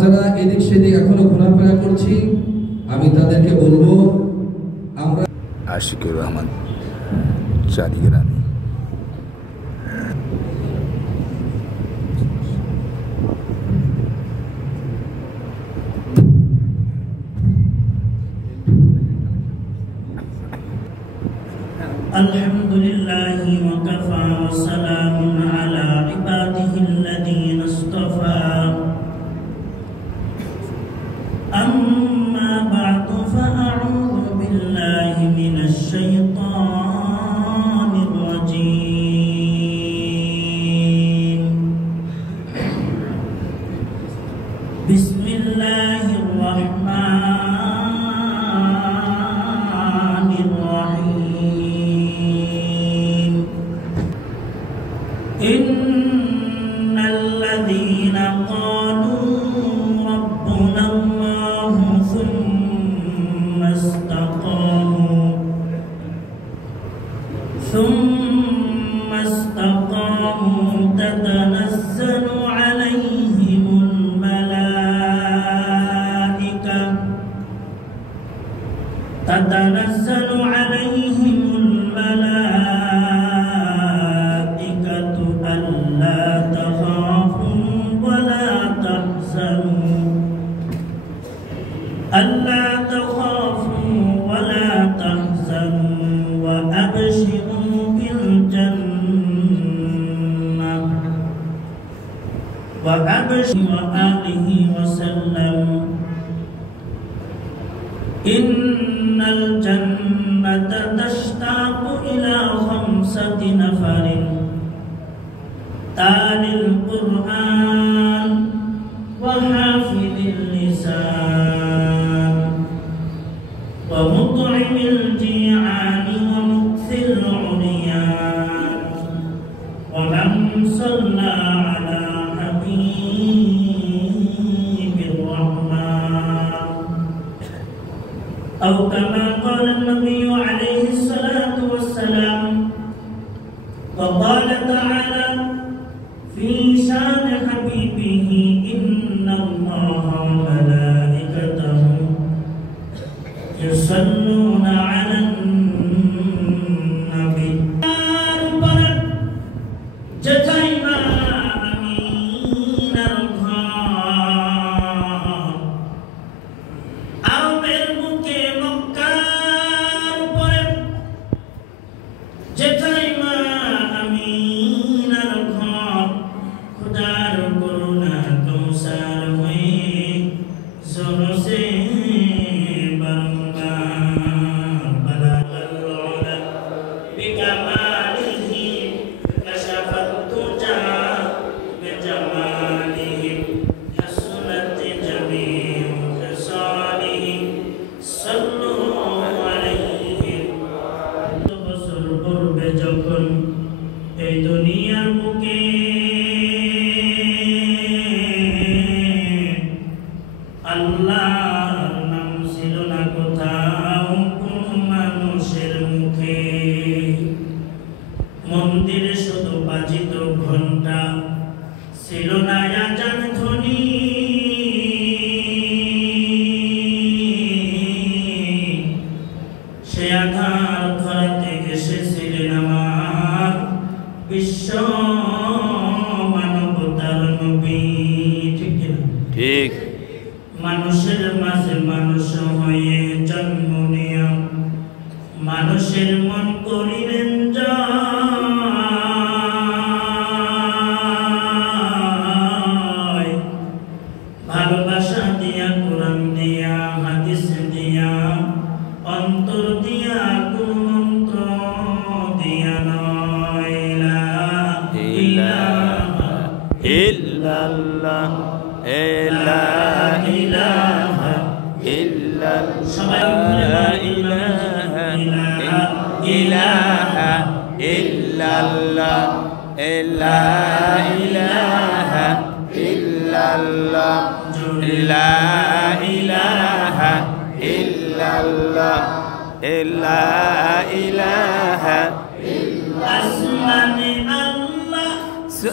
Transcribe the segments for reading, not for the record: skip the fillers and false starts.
যারা এদিক সেদিক এখনো ঘোরাফেরা করছি, আমি তাদেরকে বলবো আমরা আশিকুর রহমান চারিগ্রাম। আলহামদুলিল্লাহি ওয়া কাফা ওয়া সালামুন আলা ইবাদিহিল্লাযীনা ইসতাফা আম্মা বা'দু ফাআউযু বিল্লাহি মিনাশ শাইতানির রাজীম। বিসমিল্লাহির রাহমানির রাহিম। ইন্নাল্লাযীনা ক্বালু রাব্বুনাল্লাহু সুম্মা ইসতাকামু তাতানাজ্জালু আলাইহিমুল মালাইকা আল্লা তাখাফু ওয়া লা তাহজানু ওয়া আবশিরু বিল জান্নাহ ওয়া আলিহি ওয়া সাল্লাম। ইন্নাল জান্নাতা তাশতাকু ইলা খামসাতি নাফারিন তালিল কুরআন ওয়া হাফিযিল লিসান ওয়া মুত'ইমিল জিআনি ওয়া মুকসিল উনিয়ান ওয়া মান সাল্লা আলা হাবিবির রহমান আও কামা ক্বালা an-nabiyyu alayhi salatu wassalam। وقال تعالى في شان حبيبه إن الله وملائكته يصلون على النبي جتايما أمين الغار عربের বুকে মক্কার উপরে জেঠাইমা আমিনার ঘর খোদার করুণা কৌসার হয়ে জোরসে বারংবার বালাগাল উলা বিকামালিহি কাশাফাত তুজা বিজামালিহি হাসনাত জামিউ খিসালিহি সাল্লু আলাইহি। বছর পূর্বে যখন এই দুনিয়ার বুকে আল্লাহর নাম ছিল না কোথাও কোন মানুষের মুখে, মন্দিরে শুধু বাজিত ঘন্টা, ছিল না আজান ধ্বনি। সে আধার ধরাতে এসেছিলেন আমার বিশ্ব মানবতার নবী। ঠিক কিনা? ঠিক। মানুষের মাঝে মানুষ হয়ে জন্ম নিয়া মানুষের মন করিলেন জয়। ভালোবাসা দিয়া, কোরআন দিয়া, হাদিস দিয়া, অন্তর দিয়া, কোন মন্ত্র দিয়া নয়। লা ইলাহা ইল্লাল্লাহ লা ইলাহা ইল্লাল্লাহ লা ইলাহা ইল্লাল্লাহ লা ইলাহা ইল্লাল্লাহ লা ইলাহা ইল্লাল্লাহ লা ইলাহা আসমানে আল্লাহ,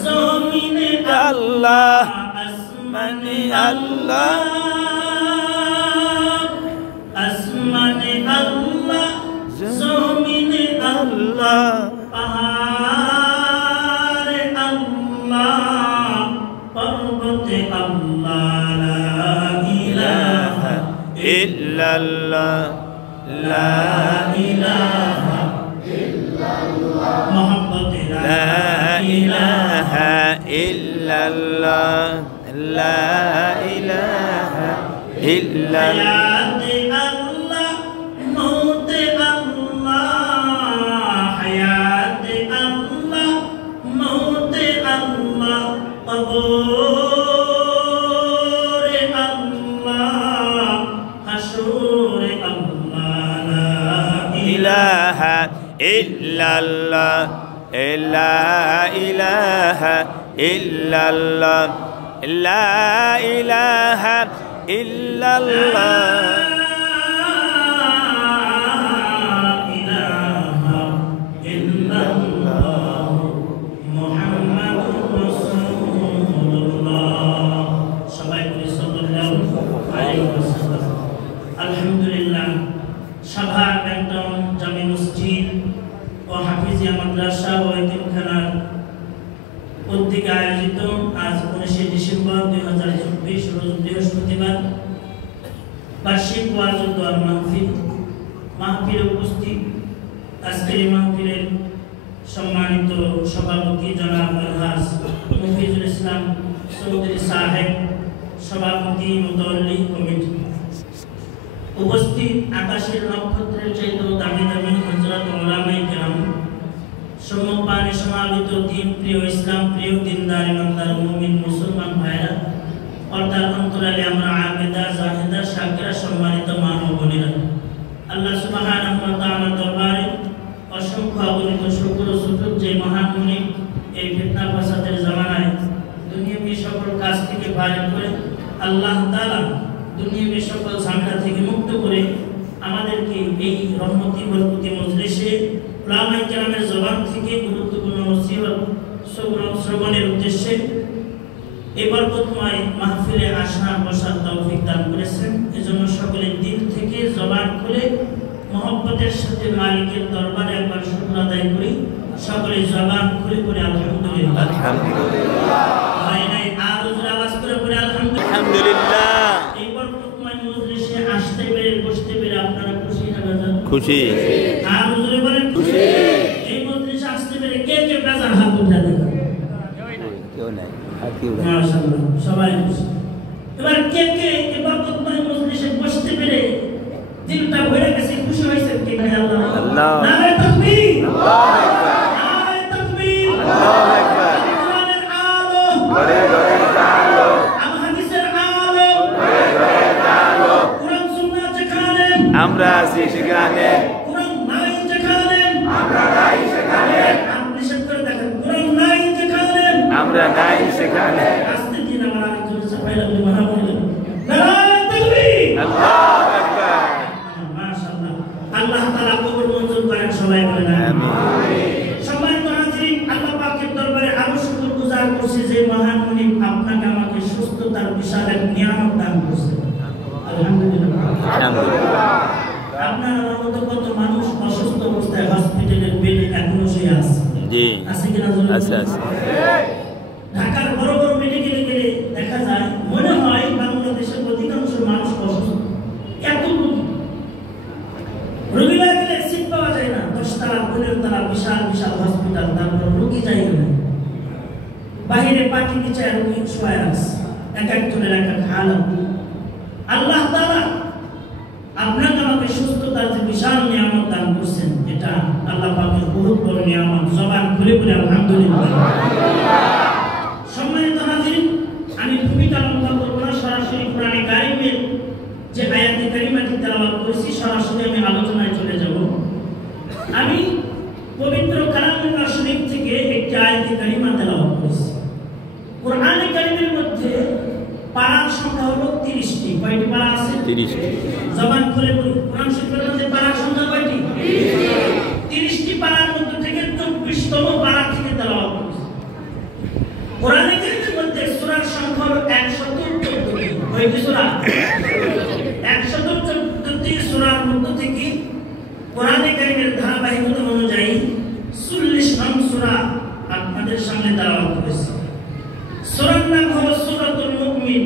জমিনে আল্লাহ, আসমানে আল্লাহ আসমানে আল্লাহ জমিনে আল্লাহ পাহাড়ে আল্লাহ পর্বতে আল্লাহ লা ইলাহা ইল্লাল্লাহ লা ইলাহা ইল্লাল্লাহ মুহাম্মদে লা ইলাহা ইল্লাল্লাহ লা ইলাহা ইল্লাল্লাহ হায়াতে আল্লাহ মৌতে আল্লাহ হায়াতে আল্লাহ মৌতে আল্লাহ কবরে আল্লাহ হাসরে আল্লাহ লা ইলাহা ইল্লাল্লাহ লা ইলাহা ইল্লাল্লাহ লা ইলাহা ইল্লাল্লাহ ইলাহা ইল্লাল্লাহ মুহাম্মাদুর রাসূলুল্লাহ সবাই বলি সাল্লাল্লাহু আলাইহি ওয়াসাল্লাম। আলহামদুলিল্লাহ সভা একদম জামে মসজিদ ও হাফিজিয়া মাদ্রাসা ও এতিমখানার কর্তৃক আয়োজিত আজ 19শে ডিসেম্বর 2024 রোজ বৃহস্পতিবার বার্ষিক ওয়াজ ও দোয়া মাহফিলে উপস্থিত আজকের মাহফিলের সম্মানিত সভাপতি জনাব আলহাজ মুফিজুল ইসলাম চৌধুরী সাহেব, সভাপতি মুতাওয়াল্লি কমিটি, উপস্থিত আকাশের নক্ষত্রের চাইতেও দামি দামি হযরত উলামায়ে কেরাম, সম্মানে সমাবিত দিন প্রিয় ইসলাম প্রিয় দিনদার ইমানদার মুমিন মুসলমান ভাইরা, পর্দার অন্তরালে আমরা আবেদা জাহিদা শাকিরা সম্মানিত মা ও বোনেরা, আল্লাহ সুবহানাহু ওয়া তাআলা দরবারে অসংখ্য অগণিত শুকর ও সুজুদ যে মহান মুনি এই ফিতনা ফাসাদের জামানায় দুনিয়াবি সকল কাজ থেকে বাইরে করে আল্লাহ তাআলা দুনিয়াবি সকল ঝামেলা থেকে মুক্ত করে আমাদেরকে এই রহমতি বরকতি মজলিসে উলামায়ে কেরামের জবান থেকে গুরুত্বপূর্ণ নসিহত শ্রবণের উদ্দেশ্যে এই বরকতময় মাহফিলে আসা বসার তৌফিক দান করেছেন। এজন্য সকলের দিল থেকে জবান খুলে মহব্বতের সাথে মালিকের দরবারে একবার শুকর আদায় করি। সকলে জবান খুলে করে আলহামদুলিল্লাহ আলহামদুলিল্লাহ হয় নাই আর জোরে আওয়াজ করে করে আলহামদুলিল্লাহ। আলহামদুলিল্লাহ এই বরকতময় মজলিসে আসতে পেরে বসতে পেরে আপনারা খুশি না বেজার? খুশি আর জোরে বলেন খুশি। এই মজলিসে আসতে পেরে কে কে বেজার হাত উঠা দেন? কেউ নাই আর কেউ নাই মাশাআল্লাহ সবাই খুশি। এবার কে কে এই বরকতময় মজলিসে বসতে পেরে দিলটা ভরে গেছে, খুশি হয়েছে কে কে? আল্লাহ আল্লাহ নারে তাকবীর, আল্লাহু আকবার নারে তাকবীর, আল্লাহু আকবার কোরআনের আলো, ঘরে ঘরে আলো হাদিসের আলো, ঘরে ঘরে আলো কোরআন সুন্নাহ যেখানে আমরা আছি সেখানে কোরআন নাই যেখানে আমরা নাই সেখানে আপনি সব করে দেখেন, কোরআন নাই যেখানে আমরা নাই সেখানে আস্তে দিন আমার আরেকজন সাফাইলা বলে মহামহিলা নারে তাকবীর। আল্লাহু আকবার মাশাআল্লাহ আল্লাহ তাআলা কবুল মঞ্জুর করেন সবাই বলেন আমিন। সম্মানিত হাজিরিন, আল্লাহ পাকের দরবারে আরো শুকরগুজার করছি যে মহান মুনি আপনাকে আমাকে সুস্থতার বিশাল এক নিয়ামত দান করেছেন। আলহামদুলিল্লাহ। আলহামদুলিল্লাহ আপনার আমার মতো কত মানুষ অসুস্থ অবস্থায় হসপিটালের বেডে এখনো শুয়ে আছে, জি আছে কিনা জোরে বলুন। আচ্ছা আচ্ছা ঢাকার বড় বড় মেডিকেলে গেলে দেখা যায় মনে হয় বাংলাদেশের অধিকাংশ মানুষ অসুস্থ, এত রোগীরা গেলে সিট পাওয়া যায় না, 10 তলা 15 তলা বিশাল বিশাল হসপিটাল, তারপর রোগী যায় না, বাইরে পাটি নিচে রোগী শুয়ে আছে, এক একজনের এক এক হালত। আল্লাহ তাআলা আপনাকে আমাকে সুস্থতার যে বিশাল নিয়ামত দান করছেন, এটা আল্লাহ পাকের বহুত বড় নিয়ামত। জবান খুলে খুলে আলহামদুলিল্লাহ। সম্মানিত হাজিরিন, আমি ভূমিকা লম্বা করব না, সরাসরি কোরআনে কারিমের যে আয়াতে কারিমাটি তেলাওয়াত করেছি সরাসরি আমি আলোচনায় চলে যাব। আমি পবিত্র কালামুল্লাহ শরীফ থেকে একটি আয়াতে কারিমা তেলাওয়াত করেছি। কোরআনে কারিমের মধ্যে পারার সংখ্যা হলো 30টি। কয়টি পারা আছে? 30টি। জবান খুলে বলি, কোরআন শরীফের মধ্যে পারার সংখ্যা কয়টি? 30টি পারার মধ্যে থেকে 24তম পারা থেকে তেলাওয়াত করেছি। কোরআনে কারিমের মধ্যে সূরার সংখ্যা হলো 114। কয়টি সূরা? 114টি সূরার মধ্য থেকে কোরআনে কারীমের ধারাবাহিকতা অনুযায়ী 40 নং সূরা আপনাদের সামনে তেলাওয়াত করেছি। সূরার নাম হলো সূরাতুল মুমিন।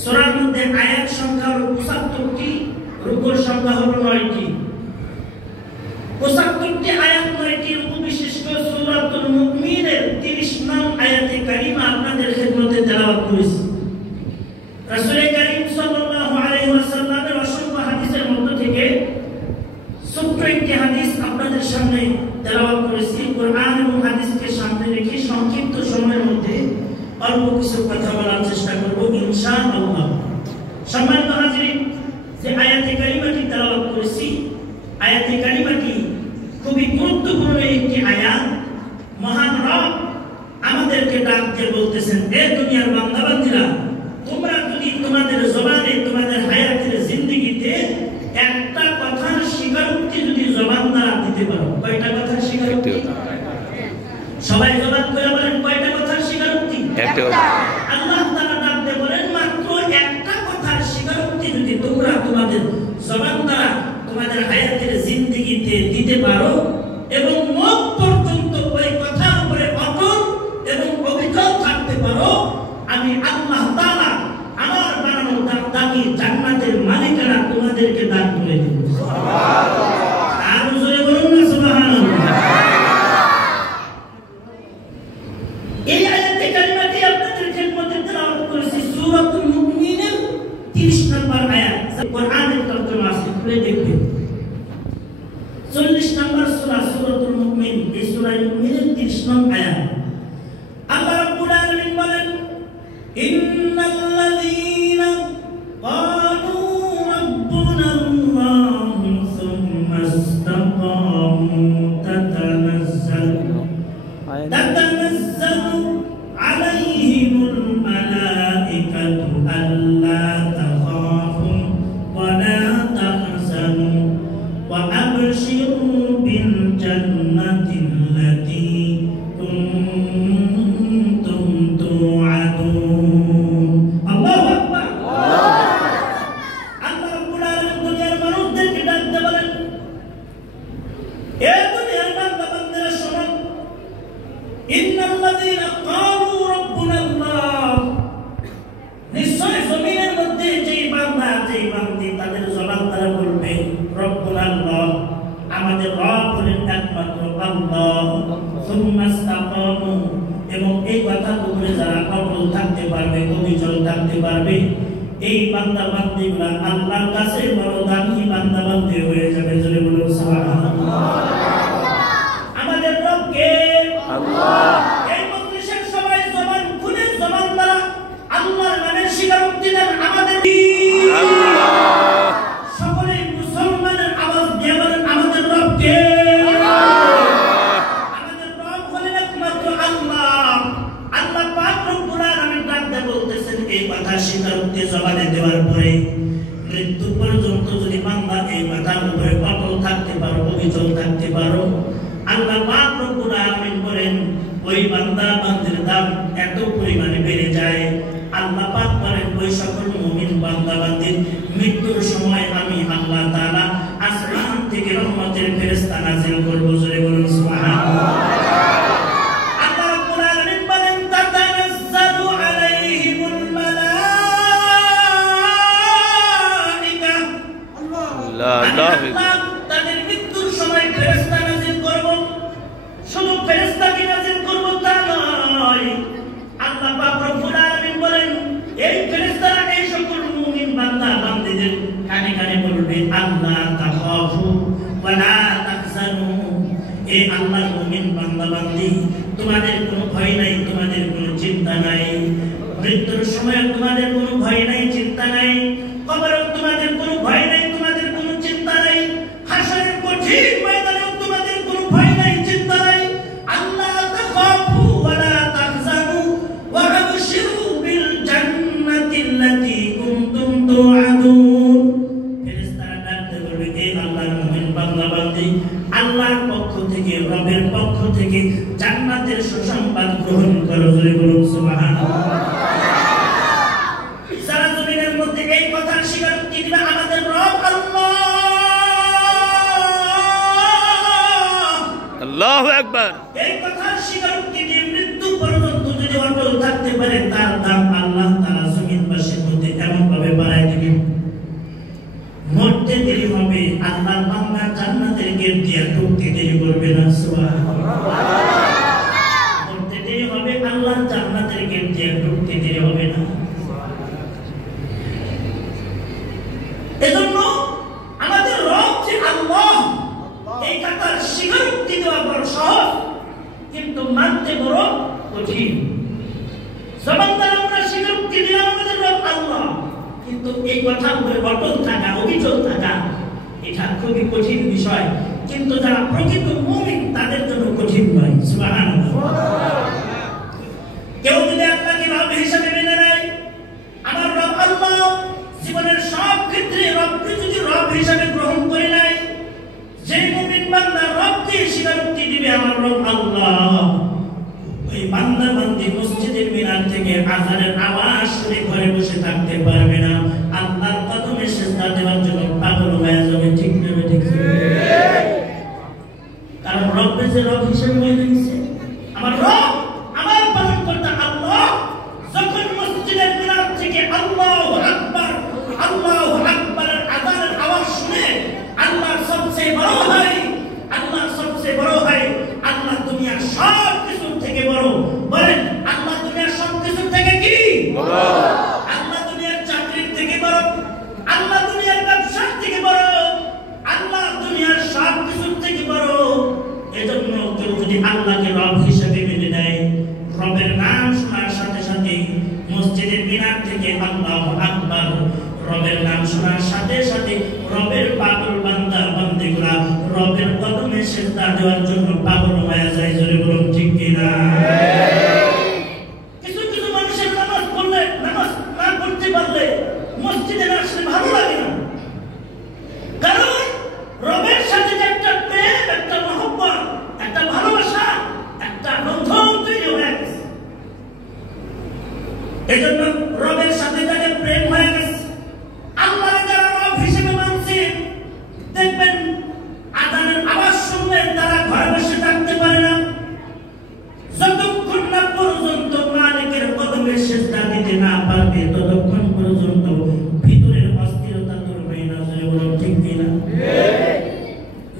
সূরার মধ্যে আয়াত সংখ্যা হলো 75টি, রুকুর সংখ্যা হলো 9টি। 75টি আয়াত 9টি রুকু বিশিষ্ট সূরাতুল মুমিনের 30 নং আয়াতে কারিমা আপনাদের খিদমতে তেলাওয়াত করেছি। রাসূল কারীম সাল্লাল্লাহু আলাইহি ওয়াসাল্লামের অসংখ্য হাদিসের মধ্য থেকে ছোট্ট একটি হাদিস আপনাদের সামনে তেলাওয়াত করেছি। কোরআন এবং হাদিসকে সামনে রেখে সংক্ষিপ্ত সময়ের মধ্যে অল্প কিছু কথা বলার চেষ্টা করব ইনশাআল্লাহ। সম্মানিত হাজিরিন, যে আয়াতে কারিমাটি তেলাওয়াত করেছি, আয়াতে কারিমাটি খুবই গুরুত্বপূর্ণ একটি আয়াত। মহান রব আমাদেরকে ডাক দিয়ে বলতেছেন, এ দুনিয়ার বান্দাবান্দীরা, তোমরা যদি তোমাদের জবানে, তোমাদের হায়াতের জিন্দেগিতে একটা কথার স্বীকারোক্তি যদি জবান দ্বারা দিতে পারো। কয়টা কথার স্বীকারোক্তি? সবাই জবান করে বলেন, কয়টা কথার স্বীকারোক্তি? একটা। আল্লাহ তাআলা ডাক দিয়ে বলেন, মাত্র একটা কথার স্বীকারোক্তি যদি তোমরা তোমাদের জবান দ্বারা তোমাদের হায়াতের জিন্দেগিতে দিতে পারো এবং মত পর্যন্ত ওই কথার উপরে অটল এবং অবিচল থাকতে পারো, আমি আল্লাহ তাআলা আমার বানানো দামি জান্নাতের মালিকানা তোমাদেরকে দান করে দেব। সুবহানাল্লাহ। আর জোরে বলুন না সুবহানাল্লাহ। এই আয়াতে কারিমাটি আপনাদের খিদমতে তেলাওয়াত করেছি সূরাতুল মুমিনের 30 নম্বর আয়াত। কোরআনের তর্জমা আছে, খুলে দেখবেন। 40 নম্বর সূরা সূরাতুল মুমিন, এই সূরা মুমিনের 30 নম্বর আয়াত। আল্লাহ রাব্বুল আলামিন বলেন, ইন্নাল্লাযীনা ক্বালু রাব্বুনাল্লাহু সুম্মা ইসতাকামু তাতানাজ্জালু আলাইহিমুল মালাইকাতু আল্লা তাখাফু ওয়া লা তাহজানু ওয়া আবশিরু বিল জান্নাতিল্লাতী কুনতুম তুআদুন। আল্লাহু আকবার। আল্লাহ রাব্বুল আলামিন দুনিয়ার মানুষদেরকে ডাকতে বলেন, এ দুনিয়ার বান্দা-বান্দীরা শোনো, ইন্নাল্লাযীনা ক্বালু রাব্বুনাল্লাহ, নিশ্চয় জমিনের মধ্যে যেই বান্দা, যেই বান্দী তাদের জবান দ্বারা বলবে রব্বুনাল্লাহ, আমাদের রব হলেন একমাত্র আল্লাহ, সুম্মা ইসতাকামু, এবং এই কথার উপরে যারা অটল থাকতে পারবে, অবিচল থাকতে পারবে, এই বান্দা বান্দীগুলা আল্লাহর কাছে বড় দামি বান্দা বান্দী হয়ে যাবে। জোরে বলুন সুবহানাল্লাহ। আমাদের রব কে? আল্লাহ। এই মজলিসের সবাই জবান খুলে জবান দ্বারা আল্লাহর নামের স্বীকারোক্তি দেন, আমাদের আল্লাহ। সকলে মুসলমানের আওয়াজ দিয়ে বলেন, আমাদের রব কে? আমাদের রব হলেন একমাত্র আল্লাহ। আল্লাহ পাক রব্বুল আলামিন ডাক দিয়ে বলতেছেন, এই কথা স্বীকারোক্তি জবানে দেওয়ার পরে মৃত্যু পর্যন্ত যদি বান্দা এই কথার উপরে অটল থাকতে পারো, অবিচল থাকতে পারো, আল্লাহ পাক রব্বুল আলামিন বলেন ওই বান্দা বান্দির দাম এত পরিমাণে বেড়ে যায়। আল্লাহ পাক বলেন ওই সকল মুমিন বান্দা বান্দির মৃত্যুর সময় আমি আল্লাহ তাআলা আসমান থেকে রহমতের ফেরেশতা নাযিল করব। জোরে বলুন সুবহানাল্লাহ। আল্লাহ রাব্বুল আলামিন বলেন, তাতানাজ্জালু আলাইহিমুল মালাইকা, আল্লাহ তাদের মৃত্যুর সময় ফেরেশতা নাযিল করব। শুধু ফেরেশতাকে নাযিল করব তা নয়, আল্লাহ পাক রব্বুল আলামিন বলেন এই ফেরেশতারা এই সকল মুমিন বান্দা বান্দীদের কানে কানে বলবে, আল্লাহ তাখাফু ওয়া লা তাহজানু, এই আল্লাহর মুমিন বান্দা বান্দী, তোমাদের কোনো ভয় নাই, তোমাদের কোনো চিন্তা নাই। মৃত্যুর সময় তোমাদের কোনো ভয় নাই, চিন্তা নাই। কবরে তোমাদের কোনো ভয় নাই, তোমাদের কোনো চিন্তা নাই। হাসরের কঠিন ময়দানেও তোমাদের কোনো ভয় নাই, চিন্তা নাই। আল্লাহ তাখাফু ওয়া লা তাহজানু ওয়া আবশিরু বিল জান্নাতিল্লাতী কুনতুম তুআদুন। ফেরেশতারা ডাকতে বলবে, এই আল্লাহর মুমিন বান্দা বান্দী, আল্লাহর পক্ষ থেকে, রবের পক্ষ থেকে জান্নাতের সুসংবাদ গ্রহণ করো। জোরে বলুন সুবহানাল্লাহ। যারা মধ্যে এই কথার স্বীকারোক্তি দিবে আমাদের রব আল্লাহ। আল্লাহু আকবার। এই কথার স্বীকারোক্তি দিয়ে মৃত্যু পর্যন্ত যদি অটল থাকতে পারে তার দাম আল্লাহ তাআলা জমিনবাসীর মধ্যে এমন ভাবে বাড়ায় দিবেন, মরতে দেরি হবে, আল্লাহর বান্দা জান্নাতের গেট দিয়ে ঢুকতে দেরি করবে না। সুবহানাল্লাহ। মরতে দেরি হবে, আল্লাহর জান্নাতের গেট দিয়ে ঢুকতে দেরি হবে না। এজন্য আমাদের রব যে আল্লাহ, এই কথার স্বীকারোক্তি দেওয়া বড় সহজ, কিন্তু মানতে বড় কঠিন। জবানদার আমরা স্বীকারোক্তি দিলাম আমাদের রব আল্লাহ, কিন্তু এই কথার উপরে অটল থাকা, অবিচল থাকা, এটা খুবই কঠিন বিষয়। কিন্তু যারা প্রকৃত মুমিন তাদের জন্য কঠিন নয়। সুবহানাল্লাহ। কেউ যদি আল্লাহকে রব হিসেবে মেনে নেয়, আমার রব আল্লাহ, জীবনের সব ক্ষেত্রে রবকে যদি রব হিসেবে গ্রহণ করে নেয়, যে মুমিন বান্দা রবকে স্বীকারোক্তি দিবে আমার রব আল্লাহ, ওই বান্দা বান্দি মসজিদের মিনার থেকে আযানের আওয়াজ শুনে ঘরে বসে থাকতে পারবে না, আল্লাহর কদমে সিজদা দেওয়ার জন্য পাগল হয়ে যাবে। ঠিক না ঠিক? কারণ রবকে যে রব হিসেবে মেনে নিয়েছে, আমার রব, আমার পালনকর্তা আল্লাহ, যখন মসজিদের মিনার থেকে আল্লাহু আকবার, আল্লাহু আকবারের আযানের আওয়াজ শুনে আল্লাহর সবচেয়ে বড় হয়, আল্লাহর সবচেয়ে বড় হয়, আল্লাহ দুনিয়ার সব কিছুর থেকে বড়। বলেন, আল্লাহ দুনিয়ার সব কিছুর থেকে কি বড়? আল্লাহ দুনিয়ার চাকরির থেকে বড়, আল্লাহ দুনিয়ার ব্যবসার থেকে বড়, আল্লাহ দুনিয়ার সব কিছুর থেকে বড়। এজন্য কেউ যদি আল্লাহকে রব হিসেবে মেনে নেয়, রবের নাম শোনার সাথে সাথে মসজিদের মিনার থেকে আল্লাহু আকবার, রবের নাম শোনার সাথে সাথে রবের পাগল বান্দা বান্দিগুলা রবের কদমে সিজদা দেওয়ার জন্য পাগল হয়ে যায়। জোরে বলুন ঠিক কি না? কিছু কিছু মানুষের নামাজ পড়লে, নামাজ না পড়তে পারলে মসজিদে না আসলে ভালো লাগে না, কারণ রবের সাথে যে একটা প্রেম, একটা মহব্বত, একটা ভালোবাসা, একটা বন্ধন তৈরি হয়ে গেছে। এই জন্য রবের সাথে যাদের প্রেম হয়ে গেছে, আল্লাহর যারা রব হিসেবে মানছে, দেখবেন আযানের আওয়াজ শুনলে তারা ঘরে বসে থাকতে পারে না, যতক্ষণ না পর্যন্ত মালিকের কদমে সিজদা দিতে না পারবে ততক্ষণ পর্যন্ত ভিতরের অস্থিরতা দূর হয় না। জোরে বলুন ঠিক কি না?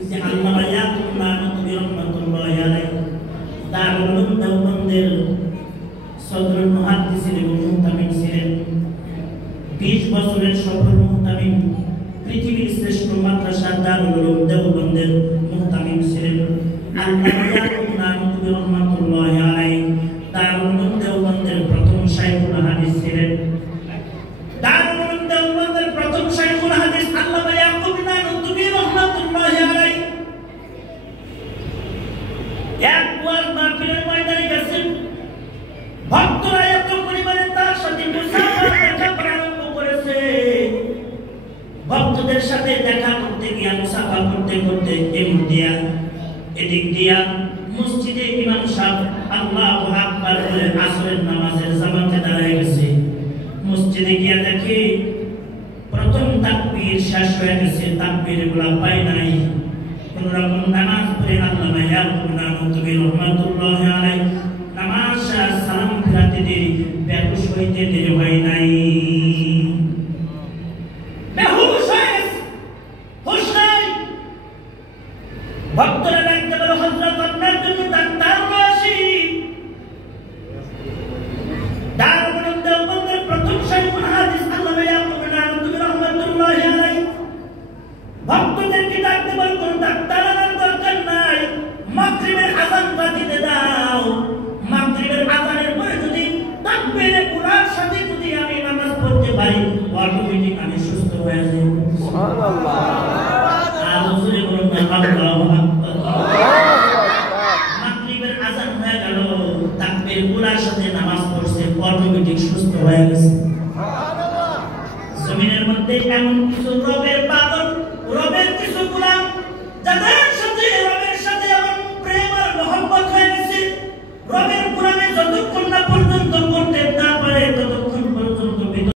যে আল্লামা ইয়াকুব নানবী রাহমাতুল্লাহি আলাইহি দারুল উলুম দেওবন্দের সদরুল মুহাদ্দিসিন এবং মুহতামিম ছিলেন। 20 বছরের সফল মুহতামিম, পৃথিবীর শ্রেষ্ঠ মাদ্রাসা দারুল উলুম দেওবন্দের মুহতামিম ছিলেন আল্লামা ইয়াকুব নানবী রাহমাতুল্লাহি আলাইহি। দারুল উলুম দেওবন্দের প্রথম শাইখুল হাদিস ছিলেন। দারুল উলুম দেওবন্দের প্রথম শাইখুল হাদিস আল্লামা ইয়াকুব নানবী রাহমাতুল্লাহি আলাইহি। একবার মাহফিলের ময়দানে গেছেন, ভক্তরা এত পরিমাণে তার সাথে দেখা করা আরম্ভ করেছে। ভক্তদের সাথে দেখা করতে গিয়া, মুসাফা করতে করতে এদিক দিয়া মসজিদে ইমাম সাহেব আল্লাহু আকবার বলে আসরের নামাজের জামাতে দাঁড়ায় গেছে। মসজিদে গিয়া দেখে প্রথম তাকবীর শেষ হয়ে গেছে, তাকবীর গুলা পায় নাই। কোন রকম নামাজ পড়ে আল্লামা ইয়াকুব নানবী রাহমাতুল্লাহি আলাইহি নামাজ সালাম ফিরাতে দেরি, বেহুশ হইতে দেরি হয় নাই। বেহুশ হয়ে গেছে, হুশ নাই। ভক্তরা ডাকতে বলে, হযরত আপনার জন্য ডাক্তার আসি। দারুল উলুম দেওবন্দের প্রথম শাইখুল হাদিস আল্লামা ইয়াকুব নানবী রাহমাতুল্লাহি আলাইহি ভক্তদেরকে ডাকতে বলে, কোন ডাক্তার আনার দরকার নাই, মাগরিবের আযানটা দিতে দাও। মাগরিবের আযানের পরে যদি তাকবীরে উলার সাথে যদি আমি নামাজ পড়তে পারি, অটোমেটিক আমি সুস্থ হয়ে যাব। সুবহানাল্লাহ। আর জোরে বলুন আল্লাহু আকবার। মাগরিবের আযান হয়ে গেল, তাকবীর উলার সাথে নামাজ পড়ছে, অটোমেটিক সুস্থ হয়ে গেছে। সুবহানাল্লাহ। জমিনের মধ্যে এমন কিছু রবের